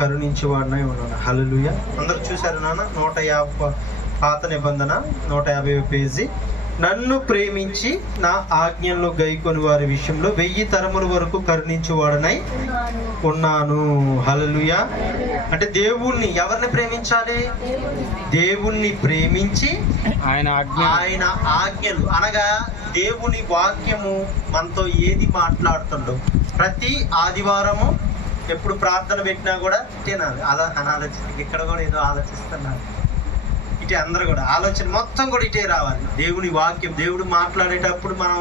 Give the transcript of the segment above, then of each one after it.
కరుణించేవాడినై ఉన్నాను. హల్లెలూయా. అందరూ చూశారు నాన్న, 150 పాత నిబంధన 150 పేజీ. నన్ను ప్రేమించి నా ఆజ్ఞలను గైకొని వారి విషయంలో 1000 తరముల వరకు కరుణించేవాడనై ఉన్నాను. హల్లెలూయా. అంటే దేవుణ్ణి ఎవరిని ప్రేమించాలి? దేవుణ్ణి ప్రేమించి ఆయన ఆజ్ఞలు అనగా దేవుని వాక్యము మనతో ఏది మాట్లాడుతుండో ప్రతి ఆదివారము ఎప్పుడు ప్రార్థన పెట్టినా కూడా తినాలి. అలా ఆలోచన ఇక్కడ కూడా ఏదో ఆలోచిస్తున్నారు. ఇటే అందరూ కూడా ఆలోచన మొత్తం కూడా ఇటే రావాలి. దేవుని వాక్యం దేవుడు మాట్లాడేటప్పుడు మనం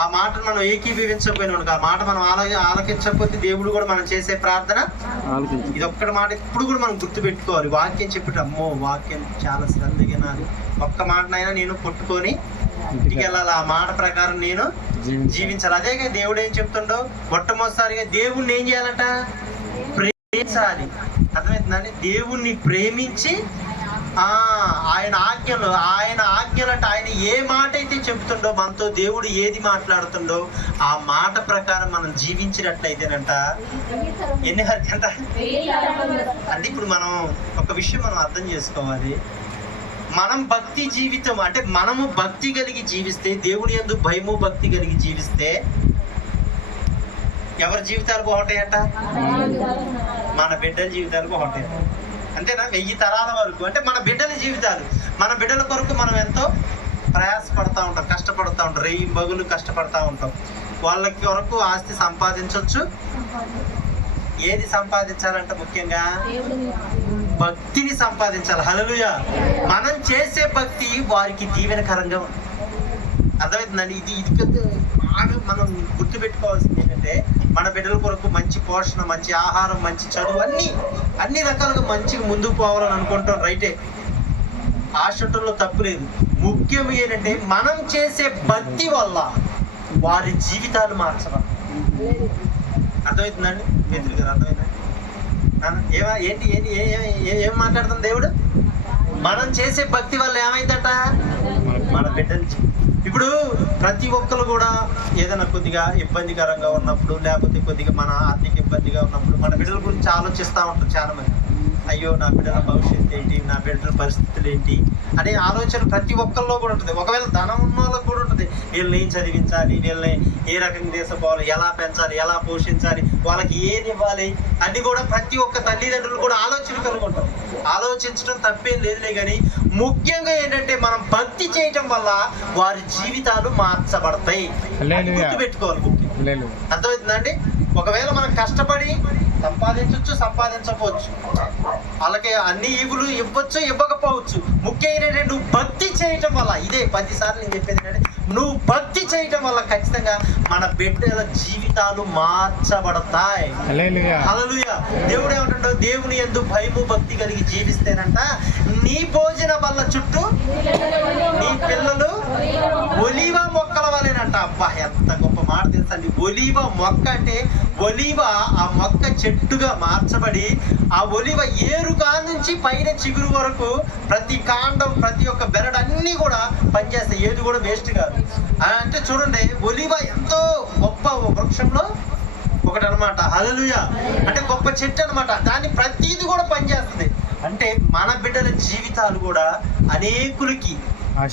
ఆ మాటను మనం ఏకీభవించకపోయినా ఆ మాట మనం ఆలకించకపోతే దేవుడు కూడా మనం చేసే ప్రార్థన ఇది ఒక్కటి మాట ఇప్పుడు కూడా మనం గుర్తుపెట్టుకోవాలి. వాక్యం చెప్పేట అమ్మో వాక్యం చాలా శ్రద్ధగా నాది, ఒక్క మాటనైనా నేను పట్టుకొని ఇంటికి వెళ్ళాలి, ఆ మాట ప్రకారం నేను జీవించాలి. అదేగా దేవుడు ఏం చెప్తుండో మొట్టమొదటిసారిగా దేవుణ్ణి ఏం చేయాలంట? ప్రేమించాలి. అర్థమవుతుందండి? దేవుణ్ణి ప్రేమించి ఆయన ఆజ్ఞలు అంటే ఆయన ఏ మాట అయితే చెబుతుండో మనతో దేవుడు ఏది మాట్లాడుతుండో ఆ మాట ప్రకారం మనం జీవించినట్లయితేనంట ఎన్ని హరికంట అంటే ఇప్పుడు మనం ఒక విషయం మనం అర్థం చేసుకోవాలి. మనం భక్తి జీవితం అంటే మనము భక్తి కలిగి జీవిస్తే, దేవుని యందు భయము భక్తి కలిగి జీవిస్తే ఎవరి జీవితాలు బాగుంటాయంట? మన బిడ్డల జీవితాలు బాగుంటాయి. అంతేనా? 1000 తరాల వరకు అంటే మన బిడ్డల జీవితాలు, మన బిడ్డల కొరకు మనం ఎంతో ప్రయాసపడతా ఉంటాం, కష్టపడతా ఉంటాం, రేయి బగులు కష్టపడతా ఉంటాం. వాళ్ళకి కొరకు ఆస్తి సంపాదించవచ్చు. ఏది సంపాదించాలంటే ముఖ్యంగా భక్తిని సంపాదించాలి. హల్లెలూయా. మనం చేసే భక్తి వారికి దీవెనకరంగా ఉంటుంది. అర్థమవుతుందండి? ఇది బాగా మనం గుర్తుపెట్టుకోవాల్సింది ఏంటంటే మన బిడ్డల కొరకు మంచి పోషణ, మంచి ఆహారం, మంచి చదువు అన్ని రకాలుగా మంచిగా ముందుకు పోవాలని అనుకుంటాం. రైటే, ఆశటంలో తప్పు లేదు. ముఖ్యం ఏంటంటే మనం చేసే భక్తి వల్ల వారి జీవితాలు మార్చడం. అర్థమవుతుందండి? పేతురు గారు అర్థమైందండి? ఏంటి ఏంటి ఏం మాట్లాడుతుంది దేవుడు? మనం చేసే భక్తి వల్ల ఏమైందట? మన బిడ్డలు. ఇప్పుడు ప్రతి ఒక్కరు కూడా ఏదైనా కొద్దిగా ఇబ్బందికరంగా ఉన్నప్పుడు, లేకపోతే కొద్దిగా మన ఆర్థిక ఇబ్బందిగా ఉన్నప్పుడు మన బిడ్డల గురించి ఆలోచిస్తూ ఉంటారు చాలా మంది. అయ్యో నా బిడ్డల భవిష్యత్తు ఏంటి, నా బిడ్డల పరిస్థితులు ఏంటి అనే ఆలోచన ప్రతి ఒక్కరిలో కూడా ఉంటుంది. ఒకవేళ ధనం ఉన్న వాళ్ళకి కూడా ఉంటుంది. వీళ్ళని ఏం చదివించాలి, వీళ్ళని ఏ రకంగా తీసుకుపోవాలి, ఎలా పెంచాలి, ఎలా పోషించాలి, వాళ్ళకి ఏది ఇవ్వాలి అన్ని కూడా ప్రతి ఒక్క తల్లిదండ్రులు కూడా ఆలోచన కలిగి ఉంటారు. ఆలోచించడం తప్పేం లేదులే, కానీ ముఖ్యంగా ఏంటంటే మనం భక్తి చేయటం వల్ల వారి జీవితాలు మార్చబడతాయి. గుర్తుపెట్టుకోవాలి. అర్థమవుతుందండి? ఒకవేళ మనం కష్టపడి సంపాదించవచ్చు, సంపాదించకపోవచ్చు, వాళ్ళకి అన్ని ఈవులు ఇవ్వచ్చు, ఇవ్వకపోవచ్చు. ముఖ్యంగా నువ్వు భక్తి చేయటం వల్ల, ఇదే 10 సార్లు నేను చెప్పేది ఏంటంటే నువ్వు భక్తి చేయటం వల్ల ఖచ్చితంగా మన బిడ్డల జీవితాలు మార్చబడతాయి. హల్లెలూయా. దేవుడు ఏమంటాడో, దేవుని యందు భయము భక్తి కలిగి జీవిస్తేనంట నీ భోజన వల్ల చుట్టూ నీ పిల్లలు ఒలీవ మొక్కల వలెనంట. అబ్బా ఎంత గొప్ప మాట తెలుసండి. ఒలీవ మొక్క అంటే ఒలీవ ఆ మొక్క చెట్టుగా మార్చబడి ఆ ఒలివ ఏరుగా నుంచి పైన చిగురు వరకు ప్రతి కాండం, ప్రతి ఒక్క బెరడు అన్ని కూడా పనిచేస్తాయి. ఏది కూడా వేస్ట్ కాదు. అంటే చూడండి, ఒలివ ఎంతో గొప్ప వృక్షంలో ఒకటి అనమాట. హల్లెలూయా. అంటే గొప్ప చెట్టు అనమాట. దాన్ని ప్రతిది కూడా పనిచేస్తుంది. అంటే మన బిడ్డల జీవితాలు కూడా అనేకులకి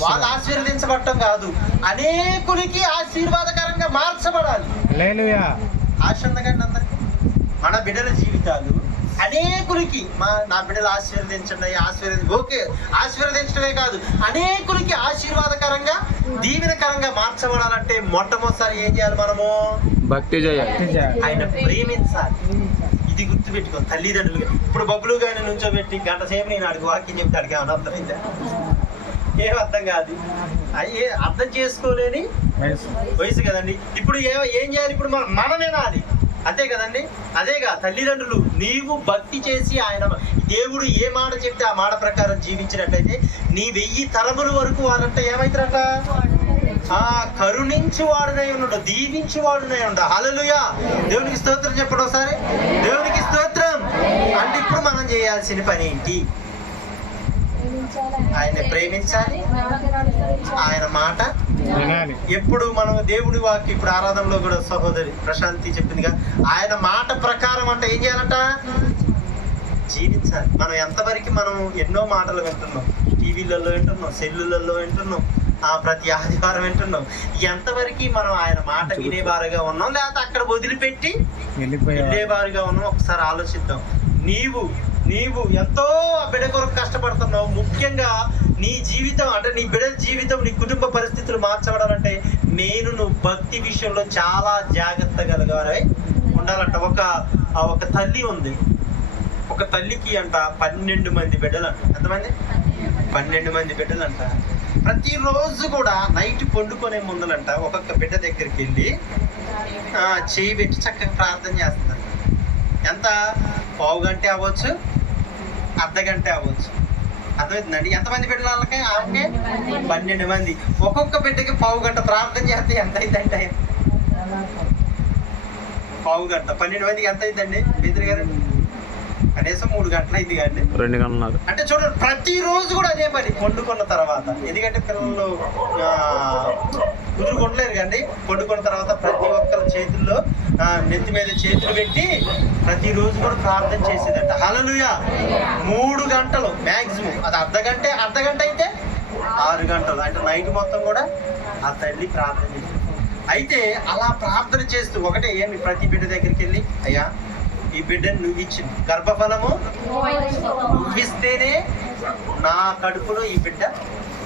వాళ్ళు ఆశీర్వదించబడటం కాదు, అనేకులకి ఆశీర్వాదకరంగా మార్చబడాలి. ఆశ ఉందకండి అందరికి. మన బిడ్డల జీవితాలు అనేకులకి నా బిడ్డలు ఆశీర్వదించండి, ఓకే, ఆశీర్వదించడమే కాదు అనేకులకి ఆశీర్వాదకరంగా దీవెనకరంగా మార్చబడాలంటే మొట్టమొదటిసారి ఏం చేయాలి? మనము భక్తి చేయాలి, ఆయన ప్రేమించాలి. ఇది గుర్తుపెట్టుకోవాలి తల్లిదండ్రులుగా. ఇప్పుడు బబ్బులు గాని నుంచోబెట్టి గంట సేపు నేను అడిగి వాక్యం చెప్తాడు కానీ అర్థమైందా? ఏం అర్థం కాదు. అయ్యే అర్థం చేసుకోలేని వయసు కదండి. ఇప్పుడు ఏం చేయాలి? ఇప్పుడు మనం వినాలి, అంతే కదండి. అదేగా తల్లిదండ్రులు నీవు భక్తి చేసి ఆయన దేవుడు ఏ మాట చెప్తే ఆ మాట ప్రకారం జీవించినట్లయితే నీ 1000 తరముల వరకు వారంట ఏమైతారట? కరుణించువాడునై ఉన్నాడు, దీవించువాడునై ఉన్నాడు. హల్లెలూయా. దేవునికి స్తోత్రం చెప్పడం ఒకసారి. దేవునికి స్తోత్రం. అంటే ఇప్పుడు మనం చేయాల్సిన పని ఏంటి? ఆయన ప్రేమించాలి, ఆయన మాట ఎప్పుడు మనం దేవుడి వాక్యం. ఇప్పుడు ఆరాధనలో కూడా సహోదరి ప్రశాంతి చెప్పిందిగా, ఆయన మాట ప్రకారం అంటే ఏం చేయాలంట? జీవించాలి. మనం ఎంతవరకు మనం ఎన్నో మాటలు వింటున్నాం, టీవీలలో వింటున్నాం, సెల్లులలో వింటున్నాం, ప్రతి ఆదివారం వింటున్నాం. ఎంతవరకు మనం ఆయన మాట వినేవారుగా ఉన్నాం, లేకపోతే అక్కడ వదిలిపెట్టి వెళ్ళేవారుగా ఉన్నాం? ఒకసారి ఆలోచిద్దాం. నీవు ఎంతో ఆ బిడ్డ కొరకు కష్టపడుతున్నావు. ముఖ్యంగా నీ జీవితం అంటే నీ బిడ్డ జీవితం, నీ కుటుంబ పరిస్థితులు మార్చబడాలంటే నువ్వు భక్తి విషయంలో చాలా జాగ్రత్త కలిగారై ఉండాలంట. ఒక తల్లి ఉంది. ఒక తల్లికి అంట 12 మంది బిడ్డలు అంట. ఎంతమంది? 12 మంది బిడ్డలు అంట. ప్రతిరోజు కూడా నైట్ పండుకునే ముందులంట ఒక్కొక్క బిడ్డ దగ్గరికి వెళ్ళి చేయి పెట్టి చక్కగా ప్రార్థన చేస్తుందంట. ఎంత? పావు గంట అవ్వచ్చు, అర్ధ గంట అవ్వచ్చు. అర్థమవుతుందండి? ఎంతమంది బిడ్డలు వాళ్ళకి? ఆమె 12 మంది. ఒక్కొక్క బిడ్డకి పావు గంట ప్రార్థన చేస్తే ఎంత అయిందంటే, పావు గంట 12 మందికి ఎంత అయిందండి బెదిరి గారు? కనీసం 3 గంటలు అయింది కానీ 2 గంటలు. అంటే చూడండి, ప్రతిరోజు కూడా అదే పని. పండుకున్న తర్వాత, ఎందుకంటే పిల్లలు కుదురుకుంటలేరు కండి. పండుకున్న తర్వాత ప్రతి ఒక్కరి చేతుల్లో నెత్తి మీద చేతులు పెట్టి ప్రతిరోజు కూడా ప్రార్థన చేసేదంట. హల్లెలూయా. 3 గంటలు మ్యాక్సిమం. అది అర్ధ గంట అయితే 6 గంటలు. అంటే నైట్ మొత్తం కూడా ఆ తల్లి ప్రార్థన చేసేది. అయితే అలా ప్రార్థన చేస్తూ ఒకటే ఏమి, ప్రతి బిడ్డ దగ్గరికి వెళ్ళి, అయ్యా ఈ బిడ్డను నువ్వు ఇచ్చింది, గర్భఫలము నువ్విస్తేనే నా కడుపులో ఈ బిడ్డ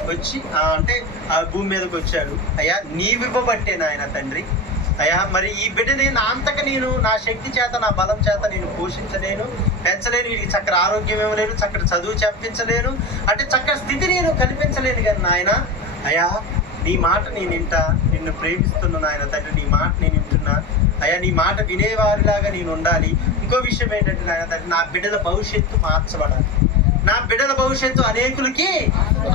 వచ్చి అంటే ఆ భూమి మీదకి వచ్చాడు. అయ్యా నీవివ్వబట్టే నాయన తండ్రి. అయ్యా మరి ఈ బిడ్డని నా అంతక నేను నా శక్తి చేత, నా బలం చేత నేను పోషించలేను, పెంచలేను, వీడికి చక్కటి ఆరోగ్యం ఇవ్వలేను, చక్కటి చదువు చెప్పించలేను, అంటే చక్కటి స్థితి నేను కల్పించలేను. కానీ నాయన, అయ్యా నీ మాట నేను వింటా, నిన్ను ప్రేమిస్తున్నా నాయన తండ్రి, నీ మాట నేను వింటున్నా. అయ్యా నీ మాట వినేవారిలాగా నేను ఉండాలి. ఇంకో విషయం ఏంటంటే నాయన తండ్రి, నా బిడ్డల భవిష్యత్తు మార్చబడాలి. నా బిడ్డల భవిష్యత్తు అనేకులకి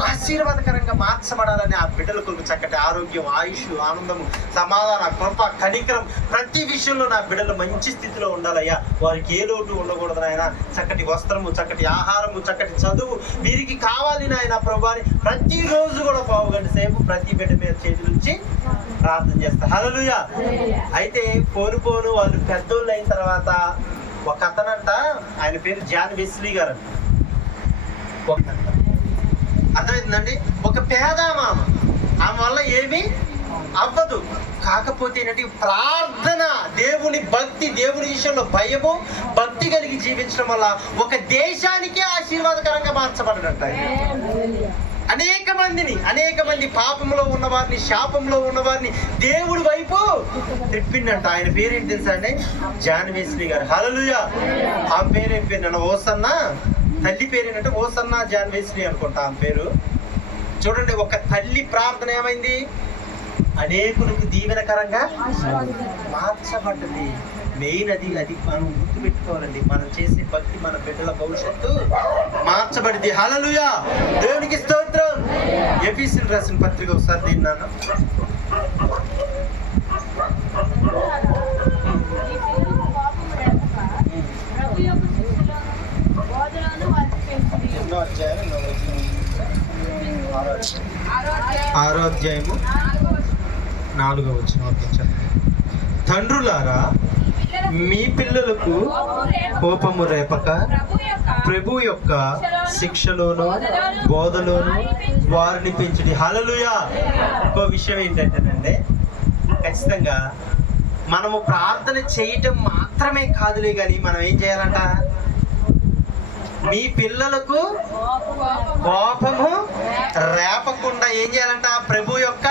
ఆశీర్వాదకరంగా మార్చబడాలని, ఆ బిడ్డల కొరకు చక్కటి ఆరోగ్యం, ఆయుష్, ఆనందము, సమాధాన, కృప, కనికరం ప్రతి విషయంలో నా బిడ్డలు మంచి స్థితిలో ఉండాలయ్యా. వారికి ఏ లోటు ఉండకూడదు నాయన. చక్కటి వస్త్రము, చక్కటి ఆహారము, చక్కటి చదువు వీరికి కావాలి నాయన ప్రభువాని. ప్రతిరోజు కూడా పావు గంట సేపు ప్రతి బిడ్డ మీద చేతి నుంచి ప్రార్థన చేస్తా. హల్లెలూయా. అయితే పోను వాళ్ళు పెద్దోళ్ళు అయిన తర్వాత ఒక అతనంట, ఆయన పేరు జాన్ వెస్లీ గారు అంట. అర్థమవుతుందండి? ఒక పేద ఆమె వల్ల ఏమీ అవ్వదు. కాకపోతే ఏంటంటే ప్రార్థన, దేవుని భక్తి, దేవుని విషయంలో భయము, భక్తి కలిగి జీవించడం వల్ల ఒక దేశానికే ఆశీర్వాదకరంగా మార్చబడ్డట. అనేక మంది పాపంలో ఉన్నవారిని, శాపంలో ఉన్నవారిని దేవుడి వైపు తిప్పిండంట. ఆయన పేరేంటి తెలుసా అండి? జాన్ వెస్లీ గారు. హల్లెలూయా. ఆ పేరేం పేరు? ఓసన్న. తల్లి పేరు ఏంటంటే ఓసన్న జాన్ వెస్లీ అనుకుంటా ఆమె పేరు. చూడండి, ఒక తల్లి ప్రార్థన ఏమైంది? అనేకులకు దీవెనకరంగా మార్చబడ్డది. మెయిన్ అది మనం గుర్తు పెట్టుకోవాలండి. మనం చేసే భక్తి మన బిడ్డల భవిష్యత్తు మార్చబడింది. హల్లెలూయా. దేవునికి స్తోత్రం. ఎఫెసీయులకు రాసిన పత్రిక ఒకసారి తిన్నాను. ఆరో అధ్యాయము 4వ వచనం. తండ్రులారా, మీ పిల్లలకు కోపము రేపక ప్రభు యొక్క శిక్షలోను బోధలోను వారిని పెంచుడి. హల్లెలూయా. ఇంకో విషయం ఏంటంటేనండి, ఖచ్చితంగా మనము ప్రార్థన చేయటం మాత్రమే కాదులే కానీ మనం ఏం చేయాలంట? మీ పిల్లలకు కోపము రేపకుండా ఏం చేయాలంట? ప్రభు యొక్క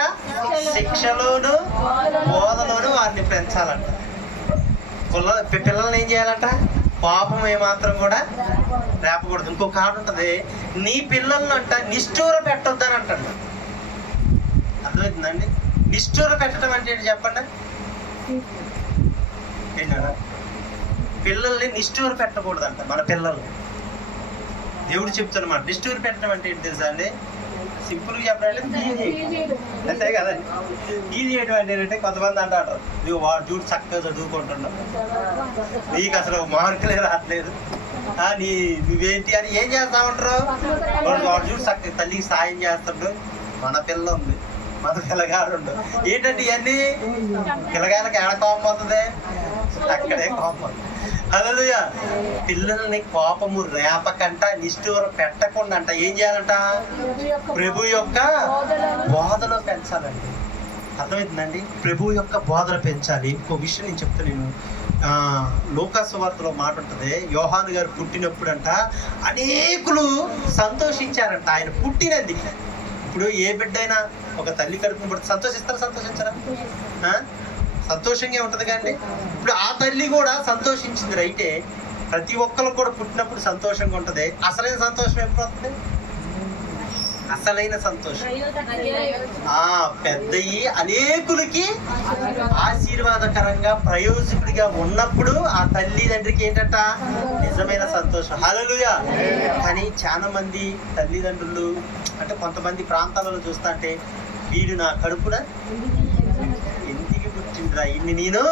శిక్షలోను బోధలోను వారిని పెంచాలంట. పిల్లల్ని ఏం చేయాలంట? కోపం ఏమాత్రం కూడా రేపకూడదు. ఇంకో కాడ ఉంటుంది, నీ పిల్లలను అంట నిష్ఠూర పెట్టొద్దని అంటాడు. అర్థమవుతుందండి? నిష్ఠూర పెట్టడం అంటే ఏంటి చెప్పండి? ఏంటన్నా? పిల్లల్ని నిష్ఠూర పెట్టకూడదంట. మన పిల్లల్ని దేవుడు చెప్తున్నమాట. నిష్ఠూర పెట్టడం అంటే ఏంటి తెలుసా అండి? సింపుల్గా చెప్పాలంటే అంతే కదండి. ఈజీ చేయడం అంటే ఏంటంటే, కొంతమంది అంటారు, నువ్వు వాడు చూడు చక్కగా చదువుకుంటున్నావు, నీకు అసలు మార్కులే రావట్లేదు, నువ్వేంటి అని ఏం చేస్తా ఉంటారు? వాడు చూడు చక్కగా తల్లికి సాయం చేస్తుండ్రు. మన పిల్ల ఉంది, మన పిల్లగాడు ఉండు. ఏంటంటే ఇవన్నీ పిల్లగాళ్ళకి ఏడ కోపం అవుతుంది? అక్కడే కోపం. హల్లెలూయా. పిల్లల్ని కోపము రేపకంట, నిష్ఠూరం పెట్టకుండా అంట ఏం చేయాలంట? ప్రభు యొక్క బోధలో పెంచాలండి. అర్థమవుతుందండి? ప్రభు యొక్క బోధన పెంచాలి. ఇంకో విషయం నేను చెప్తాను. లూకాసు వార్తలో మాట ఉంటుంది, యోహాను గారు పుట్టినప్పుడంట అనేకులు సంతోషించారంట ఆయన పుట్టినందుకు. ఇప్పుడు ఏ బిడ్డ అయినా ఒక తల్లి కడుపును పుడితే సంతోషిస్తారా, సంతోషించరా? సంతోషంగా ఉంటుంది కానీ ఇప్పుడు ఆ తల్లి కూడా సంతోషించింది రైటే. ప్రతి ఒక్కరు కూడా పుట్టినప్పుడు సంతోషంగా ఉంటుంది. అసలైన సంతోషం ఎప్పుడు వస్తుంది? అసలైన సంతోషం పెద్దయి అనేకులకి ఆశీర్వాదకరంగా ప్రయోజకుడిగా ఉన్నప్పుడు ఆ తల్లిదండ్రికి ఏంటంట? నిజమైన సంతోషం. హల్లెలూయా. కానీ చాలా మంది తల్లిదండ్రులు అంటే కొంతమంది ప్రాంతాలలో చూస్తా అంటే, వీడు నా కడుపున ఎందుకు పుట్టిందిరా, ఇన్ని నేను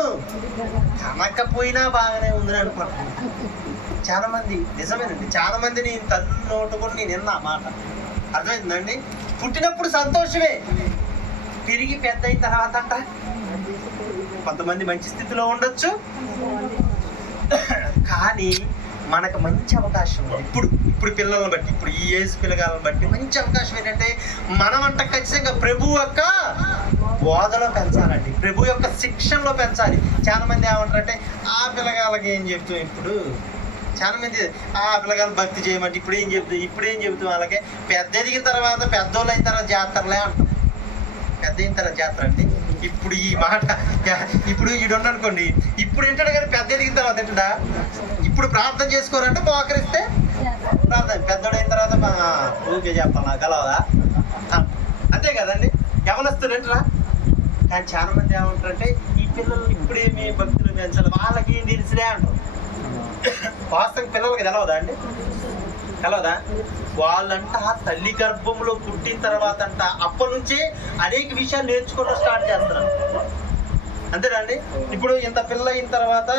కనకపోయినా బాగానే ఉందని అనుకుంటున్నాను. చాలా మంది నిజమేనండి. చాలా మంది నేను తల్లి నోటు కూడా నేను విన్నా మాట. అర్థమైందండి? పుట్టినప్పుడు సంతోషమే, తిరిగి పెద్ద అయిన తర్వాత అంట కొంతమంది మంచి స్థితిలో ఉండొచ్చు, కానీ మనకు మంచి అవకాశం ఉంది. ఇప్పుడు పిల్లలను బట్టి, ఇప్పుడు ఈ ఏజ్ పిల్లగాలను బట్టి మంచి అవకాశం ఏంటంటే మనమంట ఖచ్చితంగా ప్రభు యొక్క బోధలో పెంచాలండి, ప్రభు యొక్క శిక్షణలో పెంచాలి. చాలా మంది ఏమంటారంటే ఆ పిల్లగాళ్ళకి ఏం చెప్తాం, ఇప్పుడు చాలా మంది ఆ పిల్లగాళ్ళు భక్తి చేయమంటే ఇప్పుడేం చెబుతాం వాళ్ళకి, పెద్ద ఎదిగిన తర్వాత పెద్దోళ్ళు అయిన తర్వాత జాతరలే అంటాం. పెద్ద అయిన తర్వాత జాతర అండి. ఇప్పుడు ఈ మాట ఇప్పుడు ఈడు అనుకోండి, ఇప్పుడు ఏంటాడు కానీ పెద్ద ఎదిగిన తర్వాత ఏంటా, ఇప్పుడు ప్రార్థన చేసుకోరంటే మోకరిస్తే ప్రార్థన, పెద్దోడైన తర్వాత ఊరికే చెప్పాలా గలవదా, అంతే కదండి. యవనస్తులేంటరా. కానీ చాలా మంది ఏమంటారంటే ఈ పిల్లలు ఇప్పుడేమి భక్తులు పెంచాలి, వాళ్ళకి ఏం తెలిసిలే అంటారు. వాస్తవం పిల్లలకి తెలవదా అండి? తెలవదా? వాళ్ళంట తల్లి గర్భంలో పుట్టిన తర్వాత అంట అప్పటి నుంచి అనేక విషయాలు నేర్చుకోవడం స్టార్ట్ చేస్తారు. అంతేనండి. ఇప్పుడు ఇంత పిల్ల అయిన తర్వాత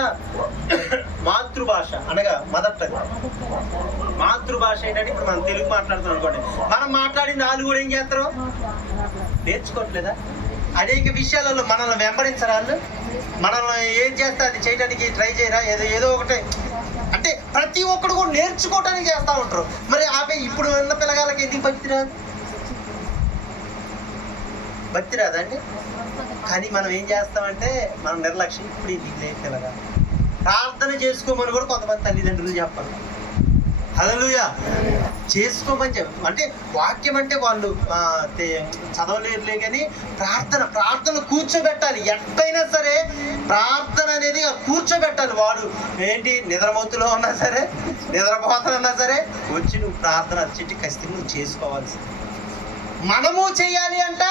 మాతృభాష అనగా మదర్ టంగ్, మాతృభాష ఏంటంటే ఇప్పుడు మనం తెలుగు మాట్లాడుతున్నాం అనుకోండి, మనం మాట్లాడిన వాళ్ళు కూడా ఏం చేస్తారు? నేర్చుకోవట్లేదా? అనేక విషయాలలో మనల్ని వెంబడించరా వాళ్ళు? మనల్ని ఏం చేస్తా అది చేయడానికి ట్రై చేయరా? ఏదో ఒకటి అంటే ప్రతి ఒక్కడు కూడా నేర్చుకోవటానికి చేస్తూ ఉంటారు. మరి ఇప్పుడు ఉన్న పిల్లగాళ్ళకి ఎందుకు భక్తి రాదండి? కానీ మనం ఏం చేస్తామంటే మనం నిర్లక్ష్యం. ఇప్పుడు ఇది పిల్లగా ప్రార్థన చేసుకోమని కూడా కొంతమంది తల్లిదండ్రులు చెప్పాలి. హల్లెలూయా. చేసుకోమని చెప్పి అంటే వాక్యం అంటే వాళ్ళు చదవలేరులే కానీ ప్రార్థన కూర్చోబెట్టాలి. ఎట్టయినా సరే ప్రార్థన అనేది కూర్చోబెట్టాలి. వాడు ఏంటి నిద్రమౌతులో ఉన్నా సరే, నిద్రపోతున్నా సరే వచ్చి నువ్వు ప్రార్థన చెట్టు ఖచ్చితంగా నువ్వు చేసుకోవాల్సింది. మనము చేయాలి అంట,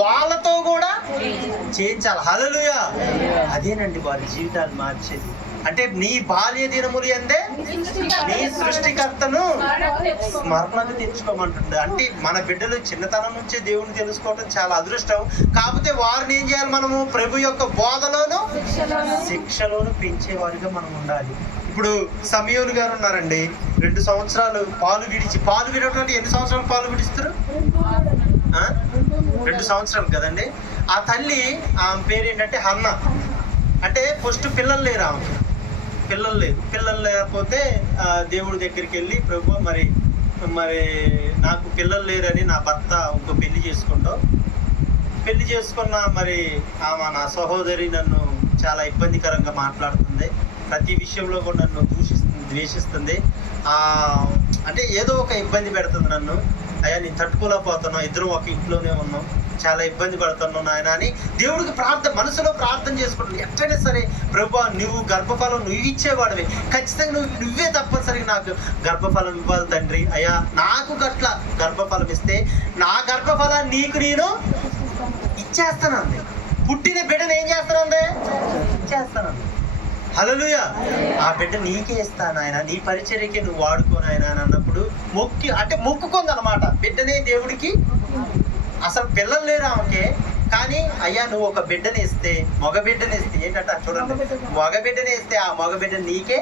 వాళ్ళతో కూడా చేయించాలి. హల్లెలూయా. అదేనండి వారి జీవితాలు మార్చేది. అంటే నీ బాల్య దినములు ఎందే నీ సృష్టికర్తను స్మరణకు తెచ్చుకోమంటుంది. అంటే మన బిడ్డలు చిన్నతనం నుంచే దేవుని తెలుసుకోవడం చాలా అదృష్టం. కాకపోతే వారిని ఏం చేయాలి? మనము ప్రభు యొక్క బోధలోను శిక్షలోను పెంచేవారిగా మనం ఉండాలి. ఇప్పుడు సమయోలు గారు ఉన్నారండి, 2 సంవత్సరాలు పాలు విడటం. ఎన్ని సంవత్సరాలు పాలు విడిస్తారు? 2 సంవత్సరాలు కదండి. ఆ తల్లి ఆమె పేరు ఏంటంటే హన్న. అంటే ఫస్ట్ పిల్లలు లేరు ఆమెకి, పిల్లలు లేకపోతే దేవుడి దగ్గరికి వెళ్ళి ప్రభు మరి నాకు పిల్లలు లేరని నా భర్త ఇంకో పెళ్లి చేసుకున్న మరి ఆమె నా సహోదరి నన్ను చాలా ఇబ్బందికరంగా మాట్లాడుతుంది, ప్రతి విషయంలో కూడా నన్ను ద్వేషిస్తుంది, అంటే ఏదో ఒక ఇబ్బంది పెడుతుంది నన్ను. అయ్యా నేను తట్టుకోలేకపోతున్నాను, ఇద్దరు ఒక ఇంట్లోనే ఉన్నాం, చాలా ఇబ్బంది పడుతున్నావు నాయన అని దేవుడికి మనసులో ప్రార్థన చేసుకుంటున్నాను. ఎట్లయినా సరే ప్రభువా నువ్వు గర్భఫలం నువ్వు ఇచ్చేవాడివి, ఖచ్చితంగా నువ్వే తప్పనిసరిగా నాకు గర్భఫలం ఇవ్వాలి తండ్రి. అయ్యా నాకు గట్ల గర్భఫలం ఇస్తే నా గర్భఫలాన్ని నీకు నేను ఇచ్చేస్తానండి. పుట్టిన బిడ్డను ఏం చేస్తానండి? ఇచ్చేస్తానండి. హల్లెలూయా. ఆ బిడ్డ నీకే ఇస్తాను ఆయన, నీ పరిచర్యకే నువ్వు వాడుకోనాయన అని అన్నప్పుడు మొక్కుకుంది అనమాట. బిడ్డనే దేవుడికి అసలు పిల్లలు లేరు ఆమెకే, కానీ అయ్యా నువ్వు ఒక బిడ్డని ఇస్తే, మగబిడ్డని ఇస్తే ఏంటంటే చూడండి, మగబిడ్డని ఇస్తే ఆ మగబిడ్డ నీకే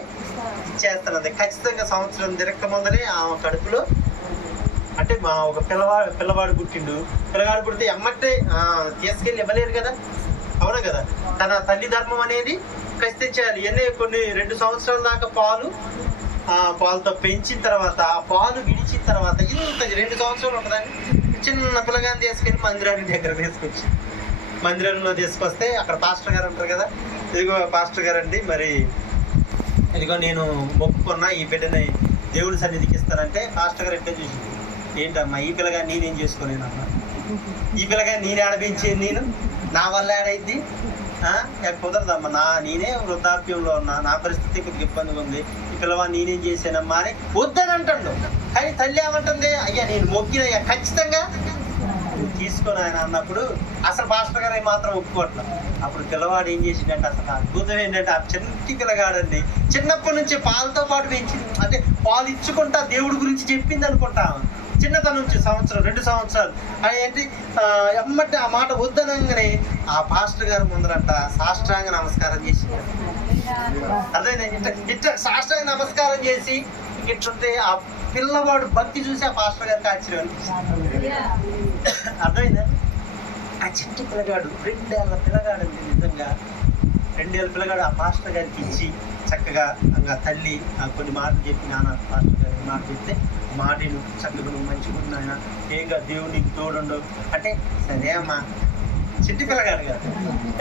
ఇచ్చేస్తున్నది. ఖచ్చితంగా సంవత్సరం తిరక్క ముందరే ఆమె కడుపులో అంటే మా ఒక పిల్లవాడు పుట్టిండు. పిల్లవాడు పుడితే ఎమ్మటే తీసుకెళ్ళి ఇవ్వలేరు కదా, అవునా కదా? తన తల్లి ధర్మం అనేది ఖచ్చితంగా చేయాలి. ఇవన్నీ కొన్ని 2 సంవత్సరాల దాకా పాలుతో పెంచిన తర్వాత ఆ పాలు విడిచిన తర్వాత ఇంత 2 సంవత్సరాలు ఉంటుందని చిన్న పిల్లగాని తీసుకెళ్ళి మందిరానికి దగ్గర తీసుకొచ్చి మందిరంలో తీసుకొస్తే అక్కడ పాస్టర్ గారు ఉంటారు కదా, ఇదిగో పాస్టర్ గారు అండి, మరి ఇదిగో నేను మొక్కుకున్నా ఈ బిడ్డని దేవుడి సన్నిధికి ఇస్తానంటే పాస్టర్ గారు ఎట్లా చూసి, ఏంటమ్మా ఈ పిల్లగా నేనేం చేసుకోలేనమ్మా, ఈ పిల్లగా నేను ఆడపించేది నేను, నా వల్ల ఆడైద్ది, కుదరదమ్మా, నేనే వృద్ధాప్యంలో ఉన్నా, నా పరిస్థితి కొద్దిగా ఇబ్బందిగా ఉంది, ఈ పిల్లవాడిని నేనేం చేశానమ్మా అని వద్దని అంటాడు. కానీ తల్లి ఏమంటుంది, అయ్యా నేను మొక్కినయ్యా ఖచ్చితంగా తీసుకొని ఆయన అన్నప్పుడు అసలు పాస్టర్ గారు మాత్రం ఒప్పుకోవట్లేదు. అప్పుడు పిల్లవాడు ఏం చేసిందంటే అసలు అద్భుతం ఏంటంటే ఆ చిన్నటి పిల్లగాడండి చిన్నప్పటి నుంచి పాలతో పాటు పెంచింది, అంటే పాలు ఇచ్చుకుంటా దేవుడి గురించి చెప్పింది అనుకుంటా చిన్నతనం నుంచి 1-2 సంవత్సరాలు అని ఏంటి ఎమ్మటి ఆ మాట వద్దనంగానే ఆ పాస్టర్ గారు ముందరంట సాష్టాంగ నమస్కారం చేసి అర్థమైంది, ఇట్లా సాష్టాంగ నమస్కారం చేసి ఇట్లుంటే ఆ పిల్లవాడు భక్తి చూసి ఆ పాస్టర్ గారికి ఆశ్చర్యం అనిపిస్తుంది. అర్థమైందా? ఆ చిట్టి పిల్లగాడు 2 ఏళ్ళ పిల్లగాడు అండి, నిజంగా 2 ఏళ్ళ పిల్లగాడు ఆ పాస్టర్ గారికి ఇచ్చి చక్కగా ఇంకా తల్లి కొన్ని మాటలు చెప్పి నాన్న పాస్టర్ గారికి మాట చెప్తే మాటను చక్కగా నువ్వు మంచిగా ఆయన ఏంగా దేవుడికి తోడుండవు అంటే సరే అమ్మా చిట్టి పిల్లగాడు కదా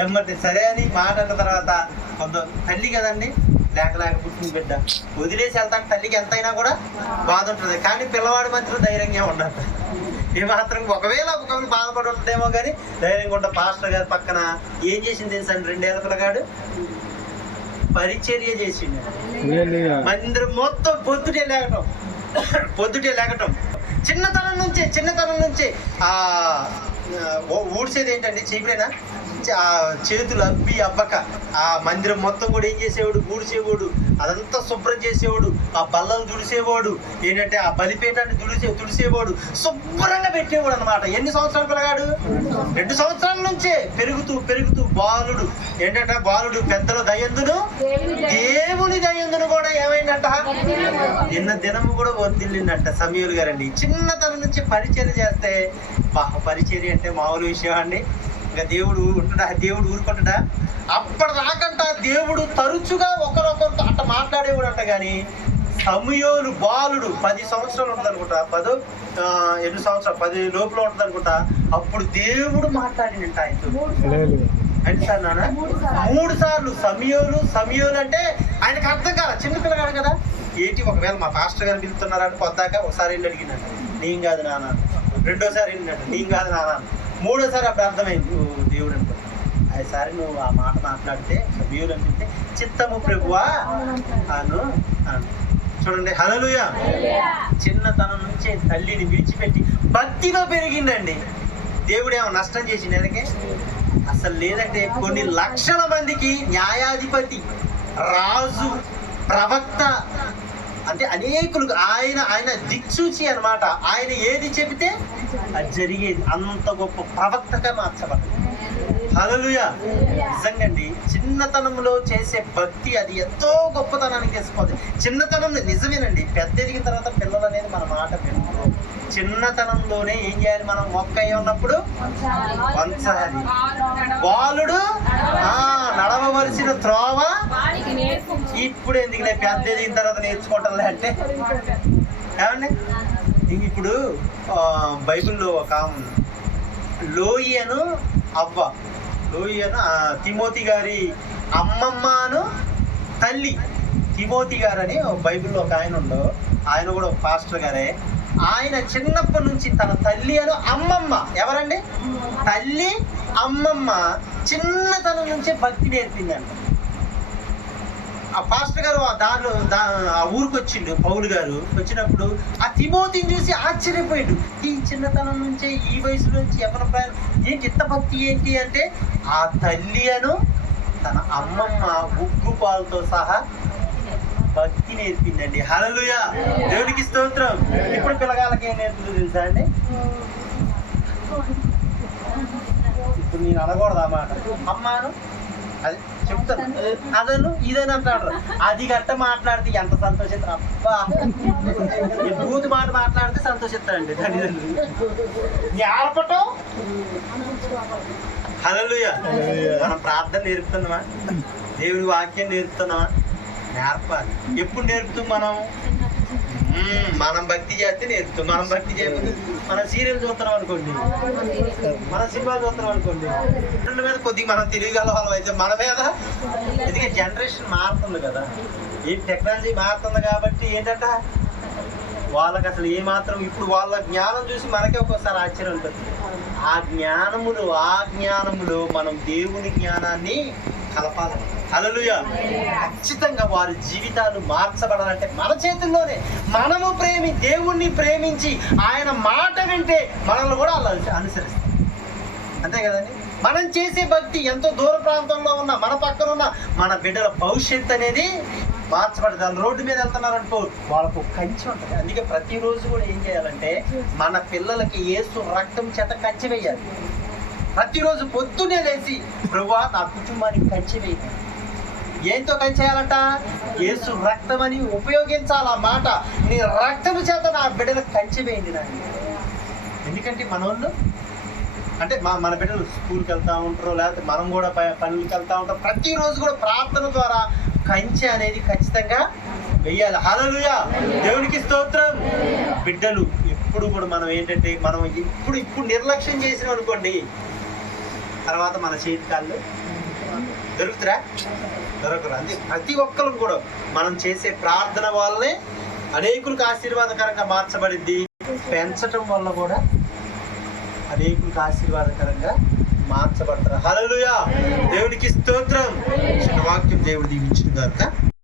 ఎమ్మటి సరే అని మాట అన్న తర్వాత కొంత తల్లి కదండి లేక పుట్టిన బిడ్డ వదిలేసి వెళ్తాను తల్లికి ఎంతైనా కూడా బాధ ఉంటుంది. కానీ పిల్లవాడి మాత్రం ధైర్యంగా ఉండాలి. ఏమాత్రం ఒకవేళ బాధపడి ఉంటుందేమో కానీ ధైర్యంగా ఉంటా. పాస్టర్ గారి పక్కన ఏం చేసింది తెలుసండి, 2 ఏళ్ళ పిల్లగాడు పరిచర్య చేసిండు. మందిరం మొత్తం పొద్దుటే లేకటం చిన్నతనం నుంచే ఊడ్చేది ఏంటండి చీపురేనా, చేతులు అబ్బి అబ్బక ఆ మందిరం మొత్తం కూడా ఏం చేసేవాడు, ఊడ్చేవాడు, అదంతా శుభ్రం చేసేవాడు, ఆ బల్లలు తుడిసేవాడు, ఏంటంటే ఆ బలిపేటాన్ని తుడిసేవాడు, శుభ్రంగా పెట్టేవాడు అనమాట. ఎన్ని సంవత్సరాలు పిల్లగాడు? 2 సంవత్సరాల నుంచే పెరుగుతూ బాలుడు ఏంటంటే బాలుడు పెద్దల దయందును దేవుని దయందును కూడా ఏమైందంట దినము కూడా వర్ధిల్లిందంట. సమూయేలు గారండి చిన్నతనం నుంచి పరిచర్య చేస్తే పరిచర్య అంటే మామూలు విషయం అండి. ఇంకా దేవుడు ఊరుకుంటాడా? అప్పటిదాకంట దేవుడు తరచుగా ఒకరొకరితో అట్ట మాట్లాడేవాడు అంట. కానీ సమూయేలు బాలుడు 10 సంవత్సరాలు ఉంటుంది అనుకుంటా, 8 సంవత్సరాలు 10 లోపల ఉంటుంది అనుకుంటా, అప్పుడు దేవుడు మాట్లాడిందంట ఆయనతో. అంటే సార్ నాన్న 3 సార్లు సమూయేలు అంటే ఆయనకు అర్థం కాదు, చిన్న పిల్లగాడు కదా. ఏంటి ఒకవేళ మా పాస్టర్ గారు పిలుస్తున్నారని పొద్దాక ఒకసారి వెళ్ళి అడిగినట్టు నేను కాదు నాన్న, రెండోసారి వెళ్ళినట్టు నేను కాదు నాన్న, మూడోసారి అప్పుడు అర్థమైంది దేవుడు అంటే. ఐదుసారి నువ్వు ఆ మాట మాట్లాడితే సమూయేలు అంటే చిత్తము ప్రభువా అను. చూడండి హల్లెలూయా. చిన్నతనం నుంచే తల్లిని విడిచిపెట్టి భక్తిలో పెరిగిందండి. దేవుడు ఏమో నష్టం చేసి నెలకే అసలు లేదంటే కొన్ని లక్షల మందికి న్యాయాధిపతి, రాజు, ప్రవక్త అంటే అనేకులు ఆయన దిక్సూచి అనమాట. ఆయన ఏది చెబితే అది జరిగేది. అంత గొప్ప ప్రవక్తగా మార్చబడ్డాడు. హల్లెలూయా. నిజంగండి చిన్నతనంలో చేసే భక్తి అది ఎంతో గొప్పతనానికి తెచ్చిపోతుంది. చిన్నతనం నిజమేనండి, పెద్ద ఎదిగిన తర్వాత పిల్లలు అనేది మన మాట వినరు. చిన్నతనంలోనే ఏం చేయాలి, మనం మొక్క అయి ఉన్నప్పుడు వంచాలి. బాలుడు నడవవలసిన త్రోవ ఇప్పుడు ఎందుకులే పెద్ద ఎదిగిన తర్వాత నేర్చుకోవటంలే అంటే ఏమండి. ఇప్పుడు బైబిల్లో ఒక లోయను తిమోతి గారి అమ్మమ్మను తల్లి తిమోతి గారు అని బైబిల్లో ఒక ఆయన ఉండో, ఆయన కూడా ఒక పాస్టర్ గారే. ఆయన చిన్నప్పటి నుంచి తన తల్లి అను అమ్మమ్మ, ఎవరండి తల్లి అమ్మమ్మ చిన్నతనం నుంచే భక్తి నేర్పిందంట. ఆ పాస్టర్ గారు ఆ ఊరికి వచ్చిండు, పౌలు గారు వచ్చినప్పుడు ఆ తిమోతిని చూసి ఆశ్చర్యపోయాడు. ఈ చిన్నతనం నుంచే ఈ వయసు నుంచి ఎవరి ప్రయాణం ఏంటి ఇంత భక్తి ఏంటి అంటే ఆ తల్లి అను తన అమ్మమ్మ ఉగ్గు పాలతో సహా భక్తి నేర్పిందండి. హల్లెలూయా, దేవునికి స్తోత్రం. ఇప్పుడు పిల్లగాళ్ళకి ఏం నేర్పుతుందో తెలుసా అండి? ఇప్పుడు నేను అనకూడదు ఆ మాట, అమ్మాను అది చెప్తాను, అదను ఇదని అంటాడు. అది గట్ట మాట్లాడితే ఎంత సంతోషిస్తారు. అబ్బా బూతు మాట మాట్లాడితే సంతోషిస్తారండి తల్లిదండ్రులు. హల్లెలూయా. మనం ప్రార్థన నేర్పుతున్నామా? దేవుడి వాక్యం నేర్పుతున్నావా? నేర్పాలి. ఎప్పుడు నేర్పుతాం మనం? మనం భక్తి చేస్తే నేర్పుతాం. మనం భక్తి చేయకపోతే మన సీరియల్ చూస్తున్నాం అనుకోండి, మన సినిమాలు చూస్తున్నాం అనుకోండి, పిల్లల మీద కొద్దిగా మనం తిరగల వాళ్ళం అయితే మన మీద. ఎందుకంటే జనరేషన్ మారుతుంది కదా, ఈ టెక్నాలజీ మారుతుంది కాబట్టి ఏంటంట వాళ్ళకి అసలు ఏమాత్రం ఇప్పుడు వాళ్ళ జ్ఞానం చూసి మనకే ఒక్కోసారి ఆశ్చర్యం ఉంటుంది. ఆ జ్ఞానములో మనం దేవుని జ్ఞానాన్ని కలపాలి. హల్లెలూయా. ఖచ్చితంగా వారి జీవితాలు మార్చబడాలంటే మన చేతుల్లోనే. మనము దేవుణ్ణి ప్రేమించి ఆయన మాట వింటే మనల్ని కూడా అలా అనుసరిస్తాం. అంతే కదండి. మనం చేసే భక్తి ఎంతో దూర ప్రాంతంలో ఉన్న మన పక్కన ఉన్న మన బిడ్డల భవిష్యత్తు అనేది మార్చబడతారు. రోడ్డు మీద వెళ్తున్నారనుకో, వాళ్ళకు కంచె ఉంటుంది. అందుకే ప్రతిరోజు కూడా ఏం చేయాలంటే మన పిల్లలకి యేసు రక్తం చేత కంచె వేయాలి. ప్రతిరోజు పొద్దునే లేచి ప్రభువా నా కుటుంబానికి కంచె వేయాలి. ఏంతో కంచేయాలంట? యేసు రక్తం అని ఉపయోగించాలి ఆ మాట. నీ రక్తము చేత నా బిడ్డలకు కంచె వేయండి నాయన. ఎందుకంటే మనోళ్ళు అంటే మన బిడ్డలు స్కూల్కి వెళ్తూ ఉంటారు, లేకపోతే మనం కూడా పనులకి వెళ్తూ ఉంటాం. ప్రతిరోజు కూడా ప్రార్థన ద్వారా కంచె అనేది ఖచ్చితంగా వెయ్యాలి. హల్లెలూయా. దేవునికి స్తోత్రం. బిడ్డలు ఎప్పుడు కూడా మనం ఏంటంటే మనం ఇప్పుడు నిర్లక్ష్యం చేసినాం అనుకోండి, తర్వాత మన చేతి కాళ్ళు దొరకరు. అంతే. ప్రతి ఒక్కరు కూడా మనం చేసే ప్రార్థన వల్లనే అనేకులకు ఆశీర్వాదకరంగా మార్చబడిద్ది. పెంచటం వల్ల కూడా అనేకులకు ఆశీర్వాదకరంగా మార్చబడతారు. హల్లెలూయా. దేవునికి స్తోత్రం. వాక్యం దేవుడు దీవించును గాక.